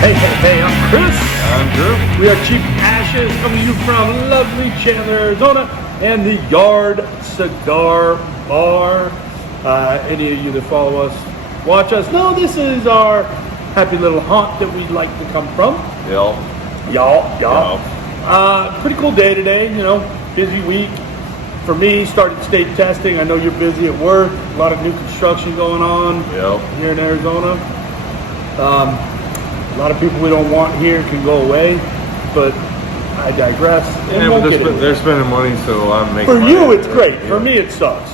Hey, I'm Chris. I'm Drew. We are Cheap Ashes coming to you from lovely Chandler, Arizona, and the Yard Cigar Bar. Any of you that follow us, watch us, know this is our happy little haunt that we'd like to come from. Y'all. Pretty cool day today, busy week. For me, started state testing. I know you're busy at work. A lot of new construction going on here in Arizona. A lot of people we don't want here can go away, but I digress. They're spending money, so I'm making For money. you, it's great. For me, it sucks.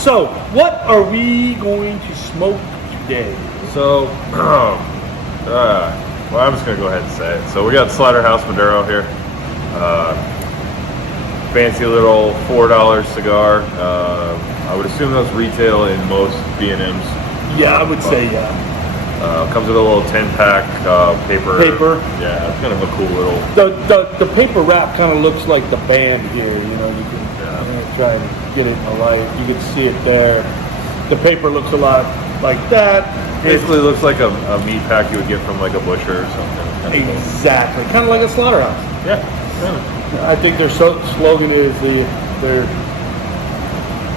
So what are we going to smoke today? So, well, I'm just gonna go ahead and say it. So we got Slaughterhouse Maduro here. Fancy little $4 cigar. I would assume those retail in most B&Ms. Yeah, I would say yeah. Comes with a little 10-pack paper. Yeah, it's kind of a cool little. The paper wrap kind of looks like the band here. You can try and get it in the light. You can see it there. The paper looks a lot like that. Basically, looks like a meat pack you would get from like a butcher or something. Exactly, kind of like a Slaughterhouse. Yeah. I think their slogan is their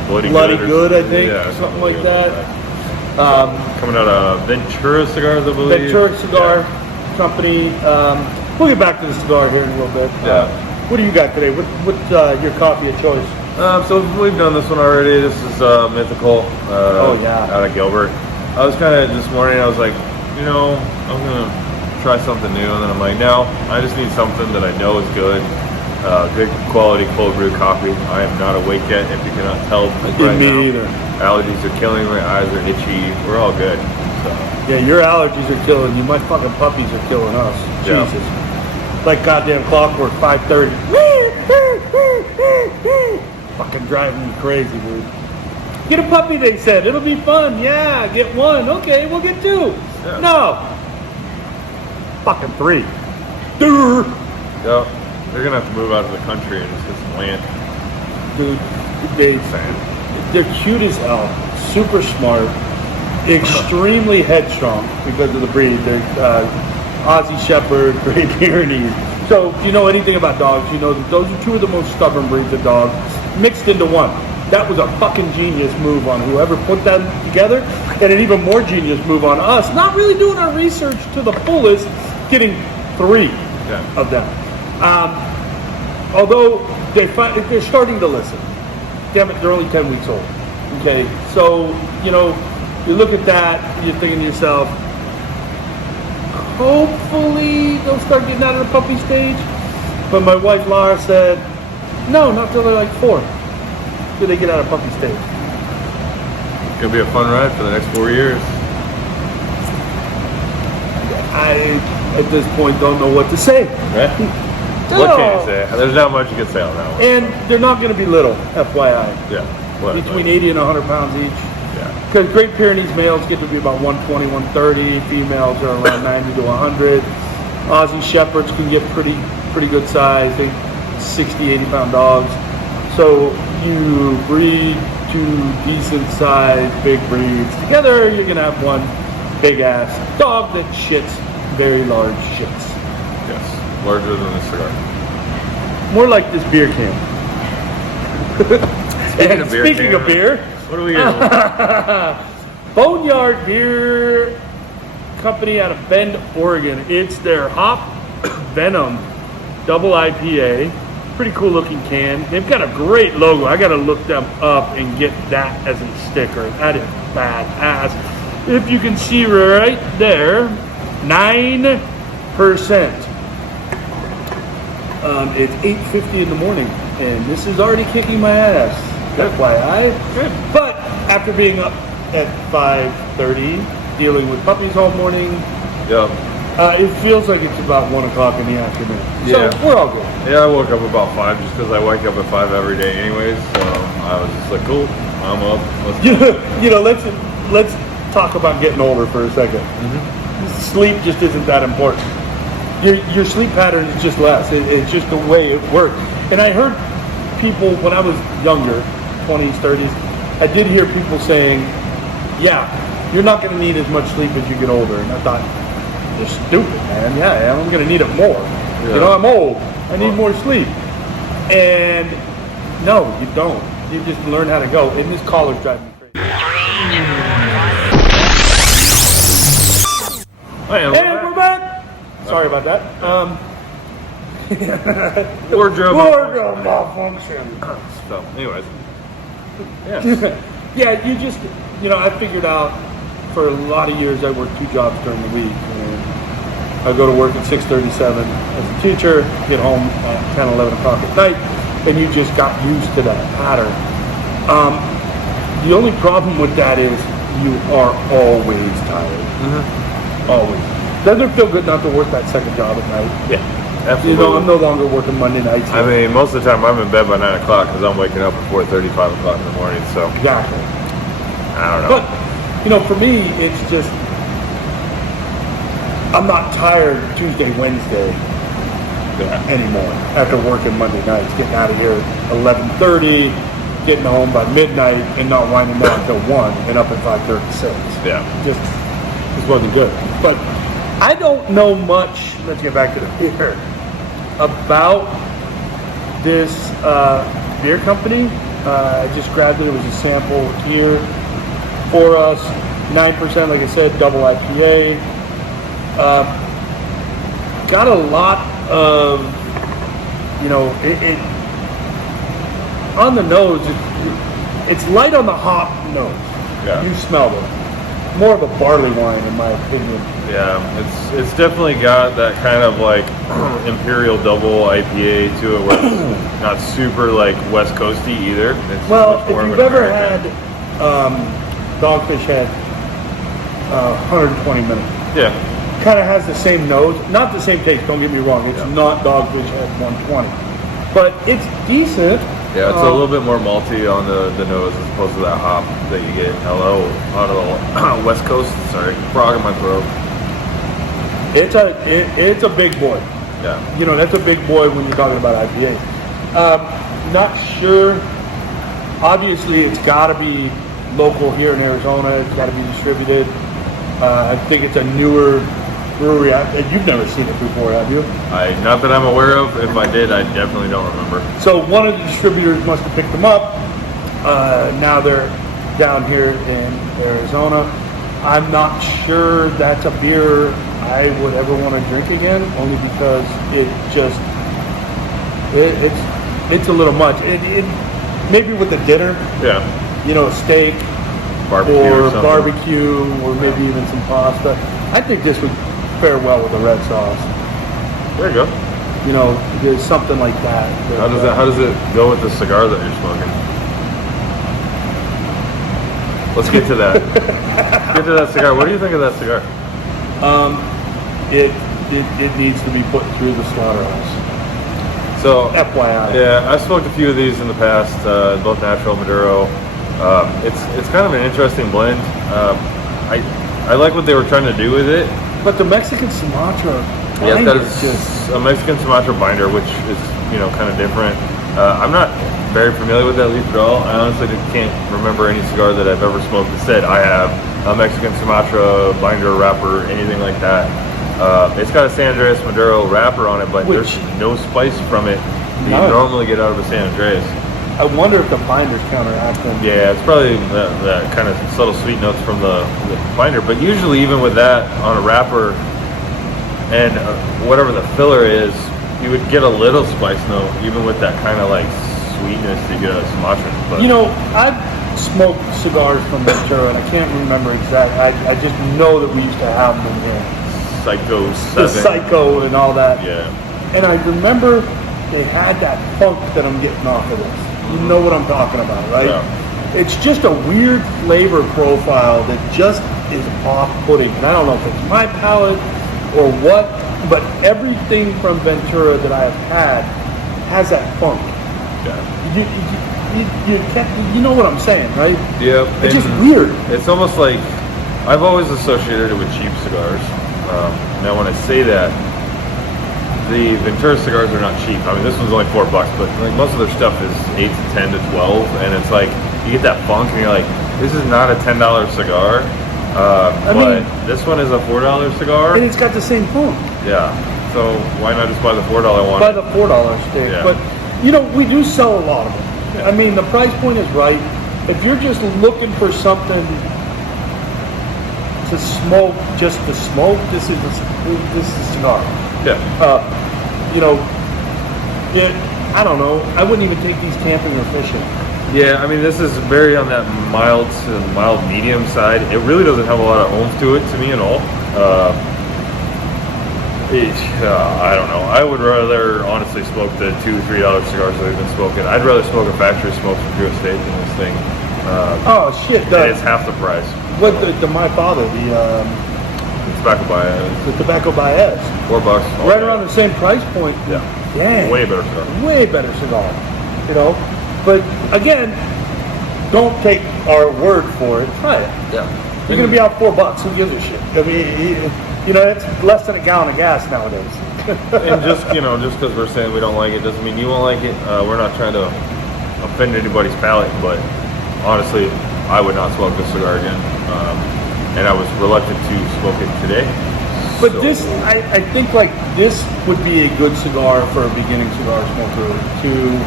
bloody good. I think something like that. Coming out of Ventura Cigars, I believe. Ventura Cigar Company. We'll get back to the cigar here in a little bit. What do you got today? What's your coffee of choice? So we've done this one already. This is Mythical. Out of Gilbert. I was kind of this morning. I was like, I'm gonna try something new, and then I'm like, no, I just need something that I know is good. Good quality cold brew coffee. I am not awake yet, if you cannot tell right me now. Either. Allergies are killing me. My eyes are itchy. We're all good. So. Yeah, your allergies are killing you. My fucking puppies are killing us. Yeah. Jesus. Like goddamn clockwork, 5:30. Fucking driving me crazy, dude. Get a puppy, they said. It'll be fun. Yeah, get one. Okay, we'll get two. Yeah. No. Fucking 3. Dude. Yeah. They're gonna have to move out of the country and just get some land. Dude, they're cute as hell, super smart, extremely headstrong because of the breed. They're Aussie Shepherd, Great Pyrenees. So if you know anything about dogs, you know that those are two of the most stubborn breeds of dogs mixed into one. That was a fucking genius move on whoever put them together, and an even more genius move on us, not really doing our research to the fullest, getting 3 of them. Although they're starting to listen. Damn it, they're only 10 weeks old. Okay, so, you look at that, you're thinking to yourself, hopefully they'll start getting out of the puppy stage. But my wife Laura said, no, not till they're like 4. Till they get out of puppy stage. It's gonna be a fun ride for the next 4 years. I, at this point, don't know what to say. Right? What can you say? There's not much you can say on that one. And they're not going to be little, FYI. Yeah. Between 80 and 100 pounds each. Yeah. Because Great Pyrenees males get to be about 120, 130. Females are around 90 to 100. Aussie Shepherds can get pretty good size. They 60, 80 pound dogs. So you breed 2 decent sized big breeds together, you're going to have one big ass dog that shits very large shits. Yes. Larger than a cigar. More like this beer can. Speaking of beer, what are we getting? Boneyard Beer Company out of Bend, Oregon. It's their Hop Venom Double IPA. Pretty cool looking can. They've got a great logo. I got to look them up and get that as a sticker. That is badass. If you can see right there, 9%. It's 8:50 in the morning, and this is already kicking my ass. FYI. Good. But after being up at 5:30, dealing with puppies all morning, it feels like it's about 1 o'clock in the afternoon. So we're all good. Yeah, I woke up about 5 just because I wake up at 5 every day anyways. So I was just like, cool, I'm up. Let's talk about getting older for a second. Mm-hmm. Sleep just isn't that important. Your sleep pattern is just less. It's just the way it works. And I heard people when I was younger, 20s, 30s, I did hear people saying, yeah, you're not going to need as much sleep as you get older. And I thought, you're stupid, man. Yeah, I'm going to need it more. Yeah. You know, I'm old. I need more sleep. And no, you don't. You just learn how to go. And this collar's driving me crazy. And we're back. Sorry about that. Wardrobe malfunction. So, anyways. Yeah, you just, I figured out for a lot of years I worked 2 jobs during the week. And I go to work at 6:37 as a teacher, get home at 10, 11 o'clock at night, and you just got used to that pattern. The only problem with that is you are always tired. Mm-hmm. Always. Doesn't it feel good not to work that second job at night? Yeah, absolutely. I'm no longer working Monday nights. I mean, most of the time I'm in bed by 9 o'clock because I'm waking up at 4:30, 5 o'clock in the morning. So exactly. I don't know. But for me, it's just I'm not tired Tuesday, Wednesday anymore after working Monday nights. Getting out of here at 11:30, getting home by midnight, and not winding down until 1 and up at 5:36. Yeah, just wasn't good. But I don't know much. Let's get back to the beer about this beer company. I just grabbed it. It was a sample here for us. 9%, like I said, double IPA. Got a lot of, it on the nose. It's light on the hop nose. Yeah. You smell it. More of a barley wine, in my opinion. Yeah, it's definitely got that kind of like Imperial double IPA to it, where it's not super like West Coasty either. It's if you've ever had Dogfish Head 120 minutes, yeah, kind of has the same nose, not the same taste. Don't get me wrong; it's not Dogfish Head 120, but it's decent. Yeah, it's a little bit more malty on the nose as opposed to that hop that you get out of the West Coast. Sorry, frog in my throat. It's a big boy. Yeah. That's a big boy when you're talking about IPAs. Not sure. Obviously, it's got to be local here in Arizona. It's got to be distributed. I think it's a newer brewery. You've never seen it before, have you? Not that I'm aware of. If I did, I definitely don't remember. So one of the distributors must have picked them up. Now they're down here in Arizona. I'm not sure that's a beer I would ever want to drink again, only because it's a little much. It maybe with the dinner. Yeah. Steak, barbecue, or maybe even some pasta. I think this would fare well with a red sauce. There you go. There's something like that. How does it go with the cigar that you're smoking? Let's get to that. Get to that cigar. What do you think of that cigar? It needs to be put through the Slaughterhouse. So FYI. Yeah, I've smoked a few of these in the past, both natural Maduro. It's kind of an interesting blend. I like what they were trying to do with it. But the Mexican Sumatra binder, just a Mexican Sumatra binder, which is kind of different. I'm not very familiar with that leaf at all. I honestly can't remember any cigar that I've ever smoked that said I have a Mexican Sumatra binder, wrapper, anything like that. It's got a San Andreas Maduro wrapper on it, but there's no spice from it that you normally get out of a San Andreas. I wonder if the binders counteract them. Yeah, it's probably that kind of subtle sweet notes from the binder. But usually, even with that on a wrapper and whatever the filler is, you would get a little spice note, even with that kind of like sweetness that you get out of Sumatra. But I've smoked cigars from Ventura, and I can't remember exactly. I just know that we used to have them in here. Psycho 7. The Psycho and all that. Yeah. And I remember they had that funk that I'm getting off of this. You know what I'm talking about, right? Yeah. It's just a weird flavor profile that just is off-putting. And I don't know if it's my palate or what, but everything from Ventura that I've had has that funk. Yeah. You know what I'm saying, right? Yeah. It's just weird. It's almost like I've always associated it with cheap cigars. Now, when I say that, the Ventura cigars are not cheap. I mean, this one's only $4, but like most of their stuff is 8 to 10 to 12, and it's like you get that funk, and you're like, this is not a $10 cigar, But this one is a $4 cigar. And it's got the same pump. Yeah. So why not just buy the $4 one? Buy the $4 stick. Yeah. But, you know, we do sell a lot of them. Yeah. I mean, the price point is right. If you're just looking for something to smoke, just to smoke, this is a cigar. Yeah. You know, I don't know. I wouldn't even take these camping or fishing. Yeah, I mean, this is very on that mild medium side. It really doesn't have a lot of oomph to it, to me, at all. I don't know. I would rather, honestly, smoke the $2, $3 cigars that we've been smoking. I'd rather smoke a factory smoke from Drew Estate than this thing. Oh, shit. And it's half the price. What the my father, the Tobacco Baez. the Tobacco Baez. $4. Right around the same price point. Yeah. Yeah. Way better cigar. Way better cigar. You know? But again, don't take our word for it. Try it. Yeah. You're going to be out $4. Who gives a shit? I mean, you know, it's less than a gallon of gas nowadays. And just, you know, just because we're saying we don't like it doesn't mean you won't like it. We're not trying to offend anybody's palate, but honestly, I would not smoke this cigar again. And I was reluctant to smoke it today. But this, I think like this would be a good cigar for a beginning cigar smoker to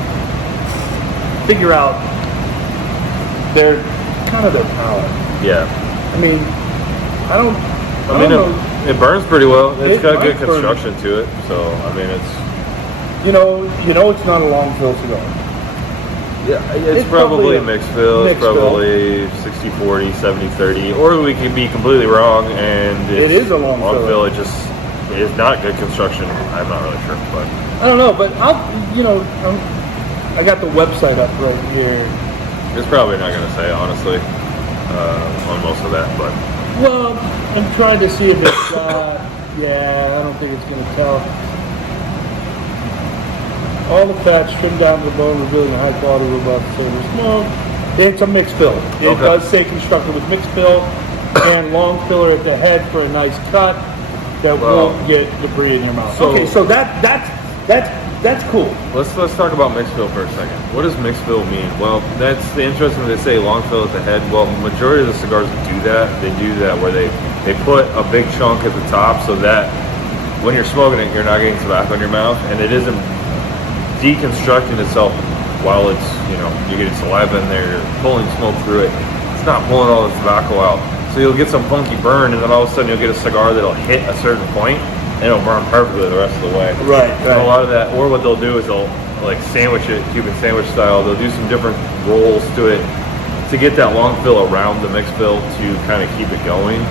figure out their palate. Yeah. I mean, I don't know. It burns pretty well. It's got good burn. construction to it, so I mean, it's you know, it's not a long fill cigar. yeah, it's probably a mixed fill. It's probably 60-40, 70-30, or we could be completely wrong and It is a long fill. fill. It just is not good construction. I'm not really sure, but I don't know, but I got the website up right here. it's probably not going to say honestly on most of that, but. Well, I'm trying to see if it's I don't think it's going to tell. All the fats trimmed down to the bone, revealing a high quality, robust silver smoke. It's a mixed fill. It does say constructed with mixed fill and long filler at the head for a nice cut that won't get debris in your mouth. So, okay, so that's cool. Let's talk about mixed fill for a second. What does mixed fill mean? Well, that's the interesting when they say long fill at the head. Well, majority of the cigars do that. They do that where they put a big chunk at the top so that when you're smoking it, you're not getting tobacco in your mouth, and it isn't deconstructing itself while it's, you're getting saliva in there, you're pulling smoke through it. It's not pulling all the tobacco out. So you'll get some funky burn, and then all of a sudden you'll get a cigar that'll hit a certain point, and it'll burn perfectly the rest of the way. Right. And a lot of that, or what they'll do is they'll like sandwich it, Cuban sandwich style. They'll do some different rolls to it to get that long fill around the mixed fill to kind of keep it going.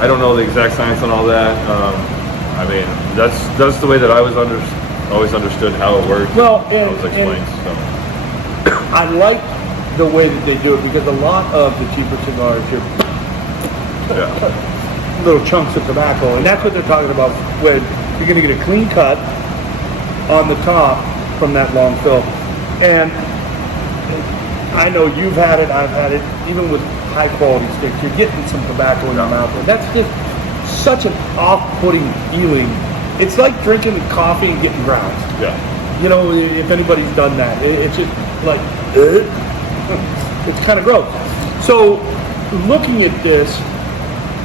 I don't know the exact science on all that. I mean, that's the way that I was always understood how it worked. Well, how it was explained. So. I like the way that they do it because a lot of the cheaper cigars, little chunks of tobacco, and that's what they're talking about when you're going to get a clean cut on the top from that long fill. And I know you've had it, I've had it, even with high quality sticks, you're getting some tobacco in your mouth, and that's just such an off-putting feeling. It's like drinking coffee and getting grounds. Yeah. You know, if anybody's done that, it's just like, it's kind of gross. So, looking at this,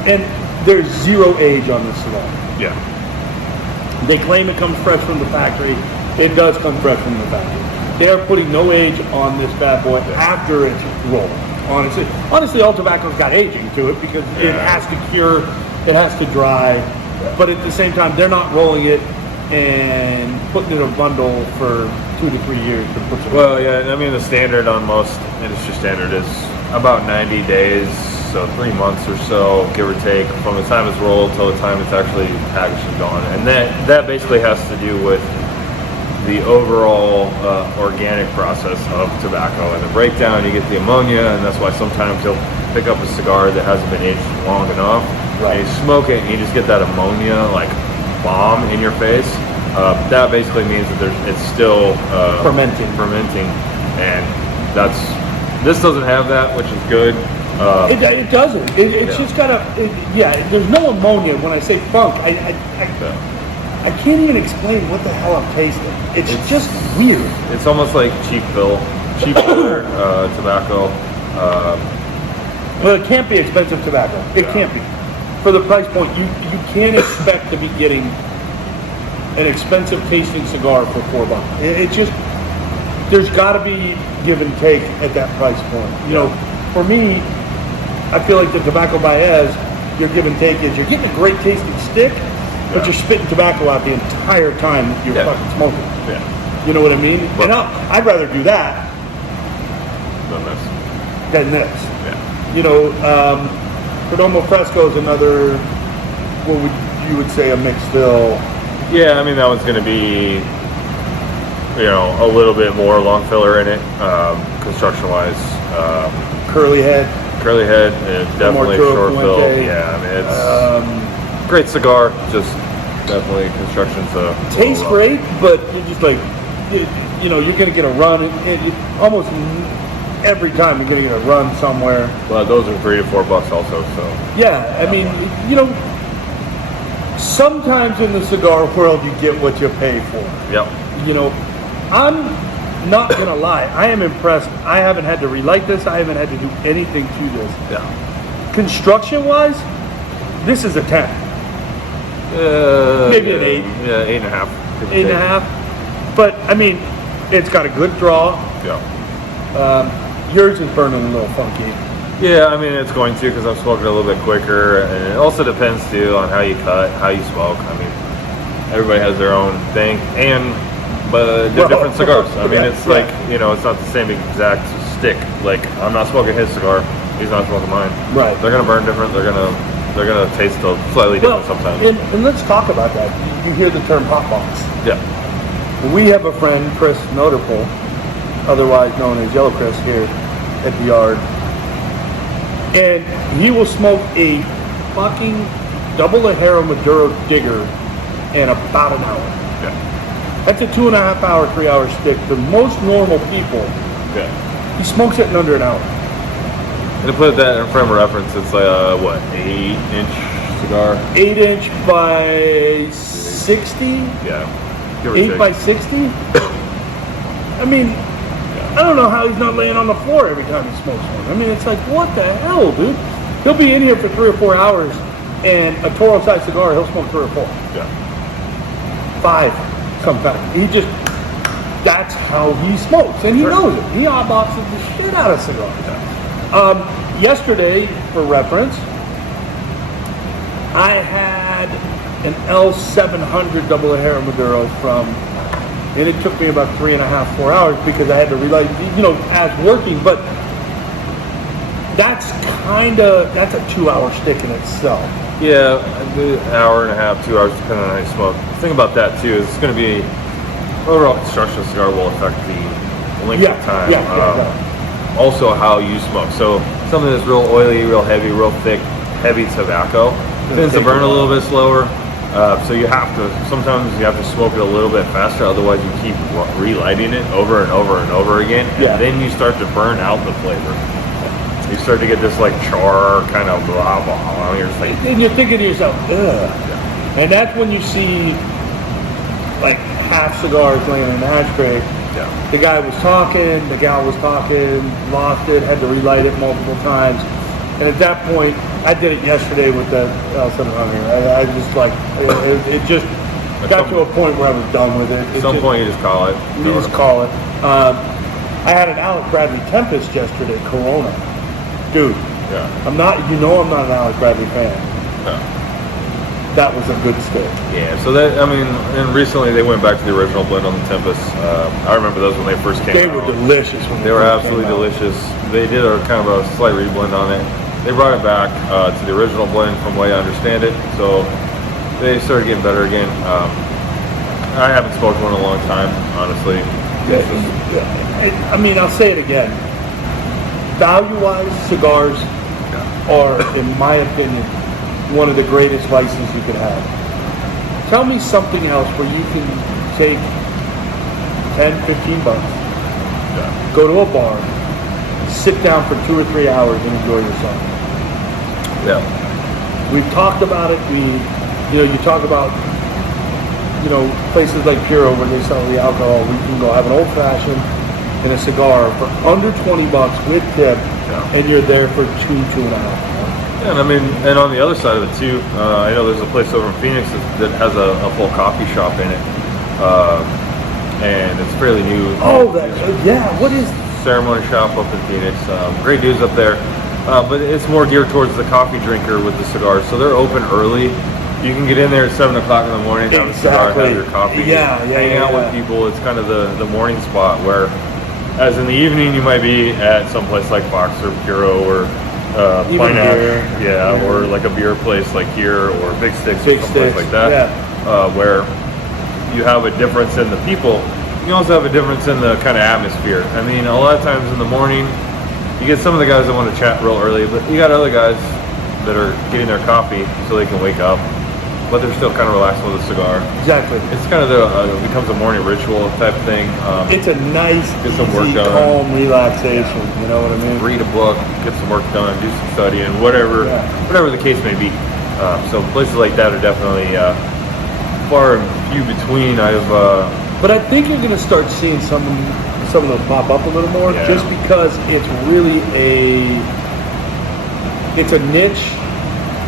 and there's zero age on this cigar. Yeah. They claim it comes fresh from the factory. It does come fresh from the factory. They are putting no age on this bad boy after it's rolled. Honestly, all tobacco's got aging to it because it has to cure, it has to dry. But at the same time, they're not rolling it and putting it in a bundle for 2 to 3 years to put it. Well, yeah, I mean the standard on most industry standard is about 90 days, so 3 months or so, give or take, from the time it's rolled till the time it's actually packaged and gone. And that basically has to do with the overall organic process of tobacco and the breakdown. You get the ammonia, and that's why sometimes you'll pick up a cigar that hasn't been aged long enough. Right. And you smoke it and you just get that ammonia like bomb in your face. That basically means that it's still fermenting, and this doesn't have that, which is good. It doesn't. It's just got there's no ammonia. When I say funk, I can't even explain what the hell I'm tasting. It's just weird. It's almost like cheap filler tobacco. Well, it can't be expensive tobacco. It can't be. For the price point, you can't expect to be getting an expensive tasting cigar for $4. It just, there's got to be give and take at that price point. You know, for me, I feel like the Tobacco Baez, your give and take is you're getting a great tasting stick, but you're spitting tobacco out the entire time you're fucking smoking. Yeah. You know what I mean? But, and I'd rather do that than this. Yeah. You know, Perdomo Fresco is another, what would you would say, a mixed fill. Yeah, I mean, that one's going to be, you know, a little bit more long filler in it, construction-wise. Curly head. Curly head, and definitely short fill. Yeah, I mean, it's great cigar, just definitely construction's tastes great, but you're just like, you know, you're going to get a run. Almost every time you're going to get a run somewhere. Well, those are $3 to $4 also, so. Yeah, I mean, you know, sometimes in the cigar world you get what you pay for. Yep. You know, I'm not going to lie. I am impressed. I haven't had to relight this. I haven't had to do anything to this. Yeah. Construction-wise, this is a 10. Maybe an 8. Yeah, 8.5. 8.5. But, I mean, it's got a good draw. Yeah. Yours is burning a little funky. Yeah, I mean, it's going to because I'm smoking a little bit quicker. And it also depends, too, on how you cut, how you smoke. I mean, everybody has their own thing. But they're different cigars. I mean, it's like, you know, it's not the same exact stick. Like, I'm not smoking his cigar. He's not smoking mine. Right. They're gonna burn different. They're gonna taste slightly different sometimes. And let's talk about that. You hear the term hot box. Yeah. We have a friend, Chris Noterpole, otherwise known as Yellow Chris, here at the yard, and he will smoke a fucking double Ajero Maduro digger in about an hour. Yeah. That's a 2.5 hour, 3 hour stick. For most normal people, Yeah. he smokes it in under an hour. And to put that in frame of reference, it's like what, 8-inch cigar? 8-inch by 60? Yeah. Give or 8 take. by 60? I mean, I don't know how he's not laying on the floor every time he smokes one. I mean, it's like, what the hell, dude? He'll be in here for 3 or 4 hours, and a Toro-sized cigar, he'll smoke 3 or 4. Yeah. 5 sometimes. He just, that's how he smokes, and he knows it. He hotboxes the shit out of cigars. Yesterday, for reference, I had an L700 double Ajero Maduro from, and it took me about 3.5, 4 hours because I had to relight, you know, as working, but that's a 2 hour stick in itself. Yeah, an hour and a half, 2 hours, depending on how you smoke. The thing about that too is it's going to be overall construction of the cigar will affect the length of time. Also, how you smoke. So something that's real oily, real heavy, real thick, heavy tobacco tends to burn a little bit slower. So sometimes you have to smoke it a little bit faster. Otherwise, you keep relighting it over and over and over again, and then you start to burn out the flavor. You start to get this like char kind of blah blah. And you're thinking to yourself, ugh. Yeah. And that's when you see like half cigars laying in an ashtray. Yeah. The guy was talking, the gal was talking, lost it, had to relight it multiple times. And at that point, I did it yesterday with the L700. I just like, it just got to a point where I was done with it. At some point, you just call it. You just call it. I had an Alec Bradley Tempest yesterday, Corona. Dude, I'm not an Alec Bradley fan. No. That was a good stick. Yeah, so that, I mean, and recently they went back to the original blend on the Tempest. I remember those when they first came out. They were delicious. They were absolutely delicious. They did a kind of a slight reblend on it. They brought it back to the original blend from the way I understand it. So they started getting better again. I haven't smoked one in a long time, honestly. I mean, I'll say it again. Value-wise, cigars are, in my opinion, one of the greatest vices you could have. Tell me something else where you can take 10, 15 bucks, go to a bar, sit down for 2 or 3 hours and enjoy yourself. Yeah. We've talked about it. You talk about, places like Puro where they sell the alcohol. We can go have an old fashioned, and a cigar for under $20 with tip, and you're there for 2.5 hours. Yeah, and I mean, and on the other side of it too, I know there's a place over in Phoenix that has a full coffee shop in it, and it's fairly new. Oh, yeah. What is ceremony shop up in Phoenix? Great dudes up there, but it's more geared towards the coffee drinker with the cigars. So they're open early. You can get in there at 7 o'clock in the morning, have a cigar, have your coffee, hang out with people. It's kind of the morning spot where, as in the evening, you might be at some place like Fox or Puro or Pineapple, or like a beer place like here or Big Sticks or someplace like that, where you have a difference in the people. You also have a difference in the kind of atmosphere. I mean, a lot of times in the morning, you get some of the guys that want to chat real early, but you got other guys that are getting their coffee so they can wake up, but they're still kind of relaxing with a cigar. Exactly. It's kind of it becomes a morning ritual type thing. It's a nice, get some work done, calm relaxation. You know what I mean? Read a book, get some work done, do some studying, whatever the case may be. So places like that are definitely far and few between. But I think you're going to start seeing some of them pop up a little more, just because it's really it's a niche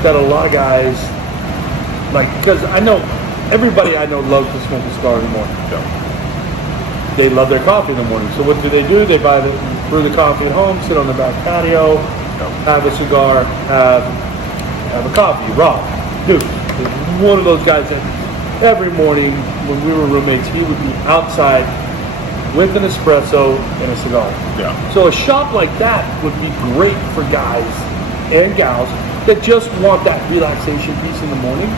that a lot of guys like. Because I know everybody I know loves to smoke a cigar in the morning. They love their coffee in the morning. So what do? They brew the coffee at home, sit on the back patio, have a cigar, have a coffee, raw. Dude, one of those guys that every morning when we were roommates, he would be outside with an espresso and a cigar. So a shop like that would be great for guys and gals that just want that relaxation piece in the morning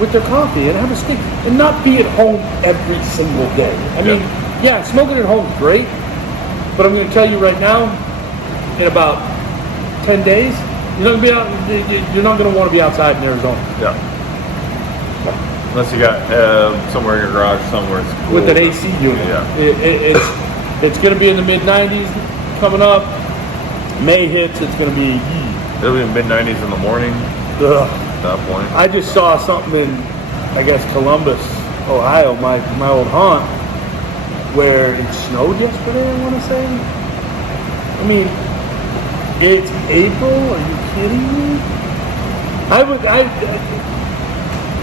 with their coffee and have a stick and not be at home every single day. I mean, smoking at home is great, but I'm going to tell you right now, in about 10 days, you're not going to want to be outside in Arizona. Unless you got somewhere in your garage somewhere it's cool. With an AC unit. It's going to be in the mid-90s coming up. May hits, it's going to be... It'll be in mid-90s in the morning. At that point. I just saw something in, I guess, Columbus, Ohio, my old haunt, where it snowed yesterday, I want to say. I mean, it's April. Are you kidding me?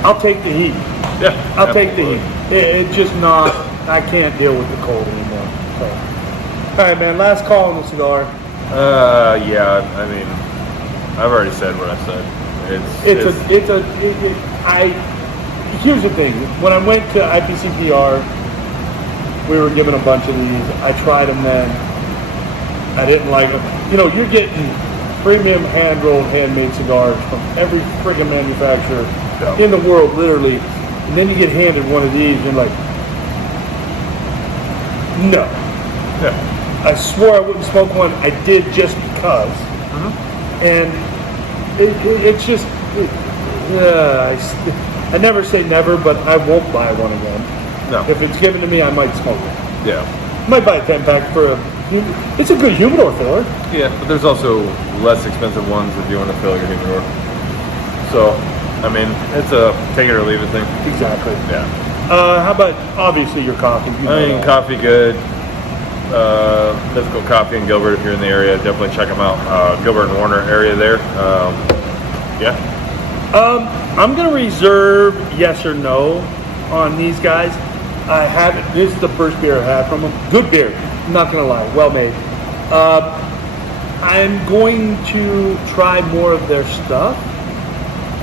I'll take the heat. I'll take the heat. It's just not. I can't deal with the cold anymore. So. All right, man. Last call on the cigar. I mean, I've already said what I said. Here's the thing. When I went to IPCPR, we were given a bunch of these. I tried them then. I didn't like them. You know, you're getting premium hand-rolled, handmade cigars from every friggin' manufacturer in the world, literally. And then you get handed one of these, and you're like, no. I swore I wouldn't smoke one. I did just because. And it's just, I never say never, but I won't buy one again. If it's given to me, I might smoke it. I might buy a 10-pack for it's a good humidor filler. But there's also less expensive ones if you want to fill your humidor. So, I mean, it's a take it or leave it thing. Exactly. How about, obviously, your coffee? Coffee good. Mythical Coffee in Gilbert, if you're in the area, definitely check them out. Gilbert and Warner area there. I'm going to reserve yes or no on these guys. This is the first beer I had from them. Good beer. I'm not going to lie. Well made. I'm going to try more of their stuff.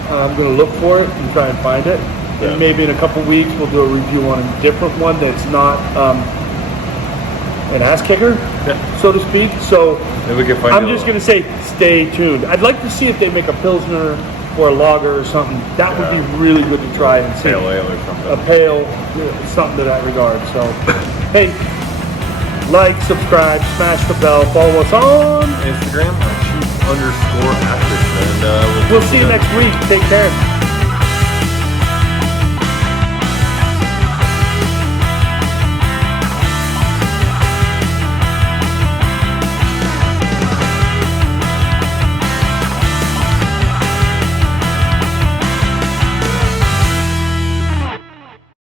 I'm going to look for it and try and find it. And maybe in a couple weeks we'll do a review on a different one that's not an ass kicker, so to speak. So I'm just going to say stay tuned. I'd like to see if they make a Pilsner or a lager or something. That would be really good to try and see. Pale ale or something. A pale, something to that regard. So, hey, like, subscribe, smash the bell, follow us on Instagram, @chief_actress. And we'll see you next week. Take care.